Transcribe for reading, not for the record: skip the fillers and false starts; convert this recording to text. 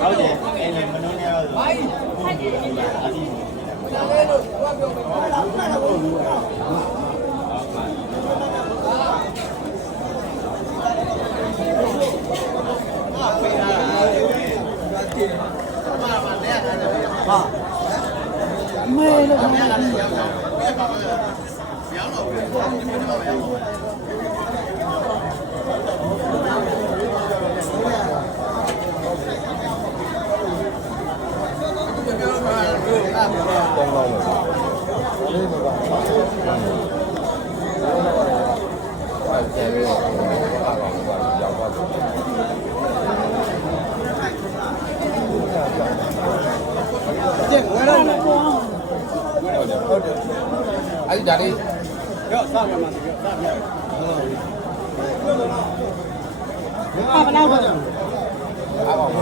ဟုတ်တယ်အဲ့ဒါမနှုံးနေတော့ဘာကြီးအတိလည်းလို့ပြောပြောမဲလို့မရဘူး။ရောင်းတော့ဘယ်လိုလဲ။အဲ့ဒါလေးရောစမယ်မှာစမယ်ဟာဘယ်လောက်ပါလဲအားပါ50